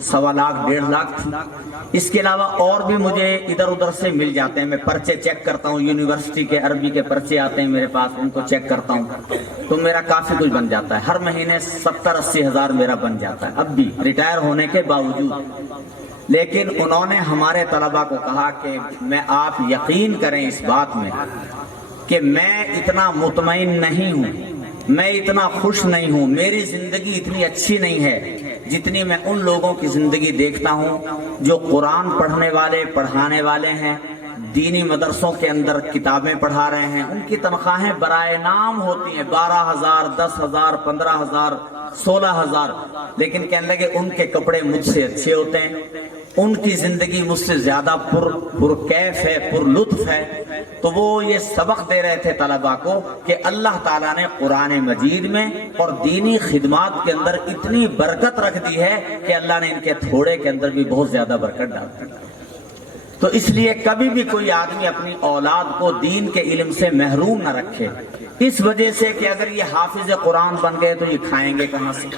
1.25 लाख 1.5 लाख थी। इसके अलावा और भी मुझे इधर उधर से मिल जाते हैं, मैं पर्चे चेक करता हूँ, यूनिवर्सिटी के अरबी के पर्चे आते हैं मेरे पास, उनको चेक करता हूँ तो मेरा काफी कुछ बन जाता है। हर महीने 70-80 हज़ार मेरा बन जाता है, अब भी रिटायर होने के बावजूद। लेकिन उन्होंने हमारे तलबा को कहा कि मैं, आप यकीन करें इस बात में कि मैं इतना मुतमईन नहीं हूँ, मैं इतना खुश नहीं हूँ, मेरी जिंदगी इतनी अच्छी नहीं है जितनी मैं उन लोगों की जिंदगी देखता हूँ जो कुरान पढ़ने वाले, पढ़ाने वाले हैं, दीनी मदरसों के अंदर किताबें पढ़ा रहे हैं। उनकी तनख्वाहें बराए नाम होती हैं 12,000, 10,000, 15,000, 16,000, लेकिन कहने लगे उनके कपड़े मुझसे अच्छे होते हैं, उनकी जिंदगी मुझसे ज्यादा पुरकैफ है, पुरलुत्फ है। तो वो ये सबक दे रहे थे तलबा को कि अल्लाह ताला ने कुरान मजीद में और दीनी खिदमात के अंदर इतनी बरकत रख दी है कि अल्लाह ने इनके थोड़े के अंदर भी बहुत ज्यादा बरकत डाल दी। तो इसलिए कभी भी कोई आदमी अपनी औलाद को दीन के इल्म से महरूम न रखे, इस वजह से कि अगर ये हाफिज कुरान बन गए तो ये खाएंगे कहां से,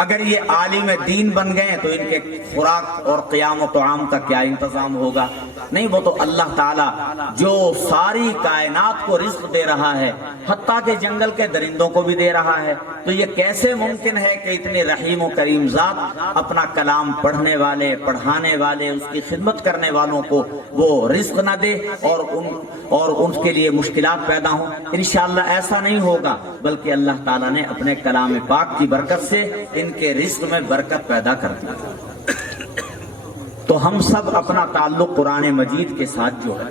अगर ये आलिम दीन बन गए तो इनके खुराक और क़ियाम तो आम का क्या इंतजाम होगा। नहीं, वो तो अल्लाह ताला जो सारी कायनात को रिज़्क़ दे रहा है, हत्ता के जंगल के दरिंदों को भी दे रहा है, तो ये कैसे मुमकिन है कि इतने रहीम और करीम ज़ात अपना कलाम पढ़ने वाले, पढ़ाने वाले, उसकी खिदमत करने वालों को वो रिज़्क़ ना दे और उनके लिए मुश्किलात पैदा हों। इंशाअल्लाह ऐसा नहीं होगा, बल्कि अल्लाह ताला ने अपने कलाम पाक की बरकत से इनके रिज़्क़ में बरकत पैदा कर दी। तो हम सब अपना ताल्लुक कुरान मजीद के साथ जो है,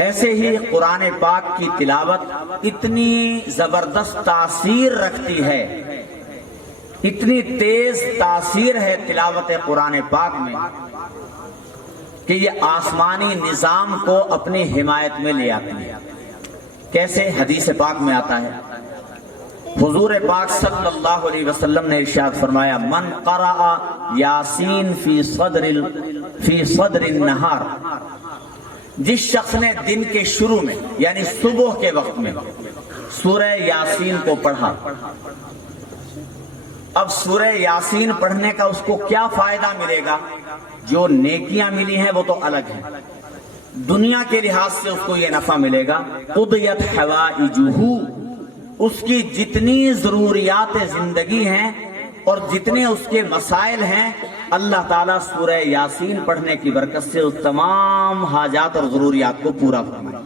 ऐसे ही कुरान पाक की तिलावत इतनी जबरदस्त तासीर रखती है, इतनी तेज तासीर है तिलावत कुरान पाक में कि ये आसमानी निजाम को अपनी हिमायत में ले आती है। कैसे? हदीस पाक में आता है, हुजूर पाक सल्लल्लाहु अलैहि वसल्लम ने इरशाद फरमाया, मन क़राअ यासीन फी सदरिन नहार, जिस शख्स ने दिन के शुरू में यानी सुबह के वक्त में सूरह यासीन को पढ़ा। अब सूरह यासीन पढ़ने का उसको क्या फायदा मिलेगा? जो नेकियां मिली हैं वो तो अलग है, दुनिया के लिहाज से उसको ये नफा मिलेगा, क़ुदियत हवाइजुहु, उसकी जितनी जरूरियात जिंदगी हैं और जितने उसके मसाइल हैं, अल्लाह ताला सूरह यासीन पढ़ने की बरकत से उस तमाम हाजात और जरूरियात को पूरा फरमाए।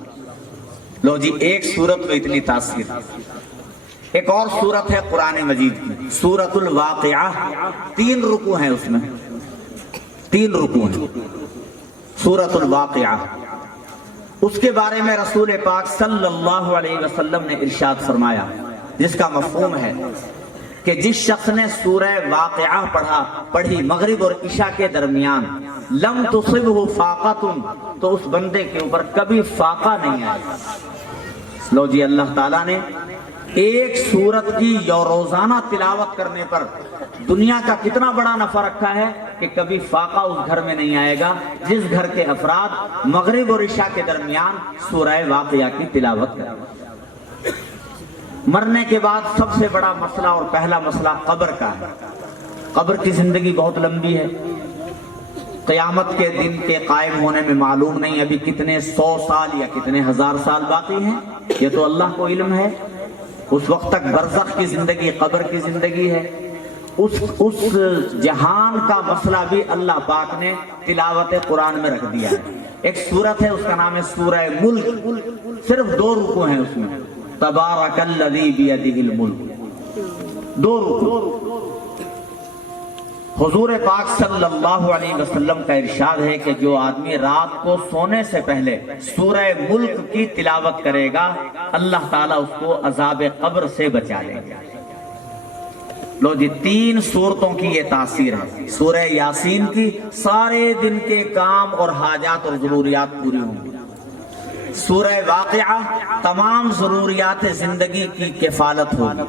लो जी, एक सूरत में इतनी तासीर। एक और सूरत है कुरान मजीद की, सूरतुल वाक़िआ, 3 रुकू हैं उसमें, 3 रुकू हैं सूरतुल वाक़िआ। उसके बारे में रसूल पाक सल्लल्लाहु अलैहि वसल्लम ने इरशाद फरमाया, जिसका मफ़हूम है कि जिस शख्स ने सूरह वाक़िआ पढ़ी मगरिब और इशा के दरमियान, लम तुसिबहु फ़ाक़तुन, तो उस बंदे के ऊपर कभी फाका नहीं आएगा। लो जी, अल्लाह ताला ने एक सूरत की रोजाना तिलावत करने पर दुनिया का कितना बड़ा नफा रखा है कि कभी फाका उस घर में नहीं आएगा जिस घर के अफराद मगरिब और इशा के दरमियान सूरह वाक़िआ की तिलावत करें। मरने के बाद सबसे बड़ा मसला और पहला मसला कब्र का है। कब्र की जिंदगी बहुत लंबी है, क़यामत के दिन के कायम होने में मालूम नहीं अभी कितने 100 साल या कितने 1000 साल बाकी हैं, ये तो अल्लाह को इल्म है। उस वक्त तक बरज़ख की जिंदगी, कब्र की जिंदगी है। उस जहान का मसला भी अल्लाह पाक ने तिलावत कुरान में रख दिया है। एक सूरत है, उसका नाम है सूरह मुल्क, सिर्फ 2 रुकू हैं उसमें, तबारकल्लज़ी बियदिहिल मुल्क, 2 रुकू। हुजूर पाक सल्लल्लाहु अलैहि वसल्लम का इरशाद है कि जो आदमी रात को सोने से पहले सूरह मुल्क की तिलावत करेगा, अल्लाह ताला उसको अज़ाब कब्र से बचा लेगा। लो जी, 3 सूरतों की ये तासीर है। सूरह यासीन की सारे दिन के काम और हाजात और जरूरियात पूरी होंगी। सूरह वाक़िआ तमाम जरूरियात जिंदगी की किफालत होगी।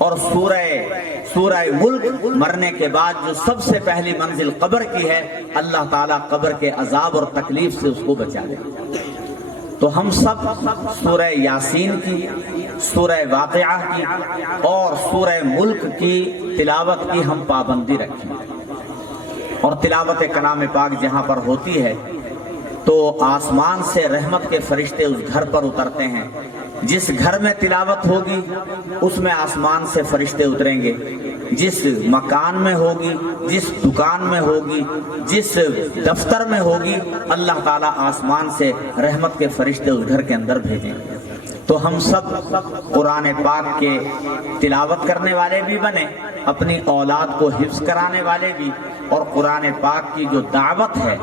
और सूरह मुल्क मरने के बाद जो सबसे पहली मंजिल कब्र की है, अल्लाह ताला कब्र के अजाब और तकलीफ से उसको बचा ले। तो हम सब सूरह यासीन की, سورہ واقعہ کی اور سورہ ملک کی تلاوت کی ہم پابندی رکھیں، اور تلاوت کلام پاک جہاں پر ہوتی ہے تو آسمان سے رحمت کے فرشتے اس گھر پر اترتے ہیں۔ جس گھر میں تلاوت ہوگی اس میں آسمان سے فرشتے اتریں گے، جس مکان میں ہوگی، جس دکان میں ہوگی، جس دفتر میں ہوگی، اللہ تعالیٰ آسمان سے رحمت کے فرشتے اس گھر کے اندر بھیجیں گے۔ تو ہم سب قرآن پاک کے تلاوت کرنے والے بھی بنیں، اپنی اولاد کو حفظ کرانے والے بھی، اور قرآن پاک کی جو دعوت ہے،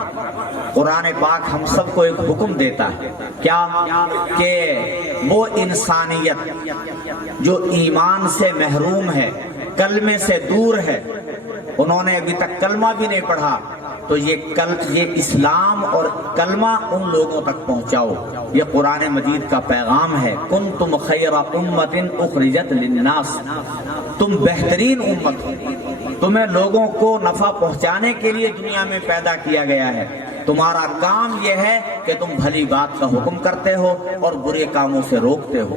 قرآن پاک ہم سب کو ایک حکم دیتا ہے کیا کہ وہ انسانیت جو ایمان سے محروم ہے، کلمے سے دور ہے، انہوں نے ابھی تک کلمہ بھی نہیں پڑھا، تو یہ اسلام اور کلمہ ان لوگوں تک پہنچاؤ۔ یہ قرآن مجید کا پیغام ہے، کنتم خیر امۃ اخرجت للناس، تم بہترین امت ہو، تمہیں لوگوں کو نفع پہنچانے کے لیے دنیا میں پیدا کیا گیا ہے، تمہارا کام یہ ہے کہ تم بھلی بات کا حکم کرتے ہو اور برے کاموں سے روکتے ہو،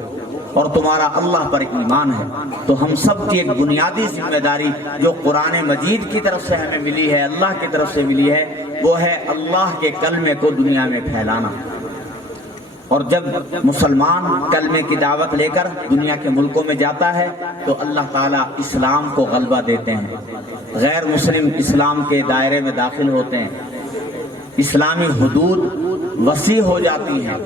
اور تمہارا اللہ پر ایمان ہے۔ تو ہم سب کی ایک بنیادی ذمہ داری جو قرآن مجید کی طرف سے ہمیں ملی ہے، اللہ کی طرف سے ملی ہے، وہ ہے اللہ کے کلمے کو دنیا میں پھیلانا۔ اور جب مسلمان کلمے کی دعوت لے کر دنیا کے ملکوں میں جاتا ہے تو اللہ تعالیٰ اسلام کو غلبہ دیتے ہیں، غیر مسلم اسلام کے دائرے میں داخل ہوتے ہیں، اسلامی حدود وسیع ہو جاتی ہیں،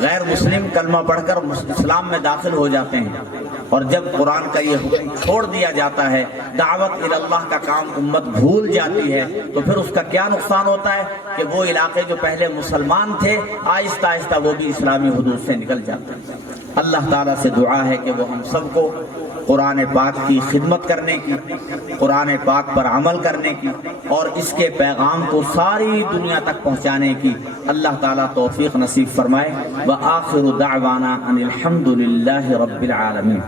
غیر مسلم کلمہ پڑھ کر اسلام میں داخل ہو جاتے ہیں۔ اور جب قرآن کا یہ حکم چھوڑ دیا جاتا ہے، دعوت اللہ کا کام امت بھول جاتی ہے، تو پھر اس کا کیا نقصان ہوتا ہے کہ وہ علاقے جو پہلے مسلمان تھے آہستہ آہستہ وہ بھی اسلامی حدود سے نکل جاتے ہیں۔ اللہ تعالیٰ سے دعا ہے کہ وہ ہم سب کو قرآن پاک کی خدمت کرنے کی، قرآن پاک پر عمل کرنے کی، اور اس کے پیغام کو ساری دنیا تک پہنچانے کی اللہ تعالیٰ توفیق نصیب فرمائے۔ وآخر دعوانا ان الحمد للہ رب العالمین۔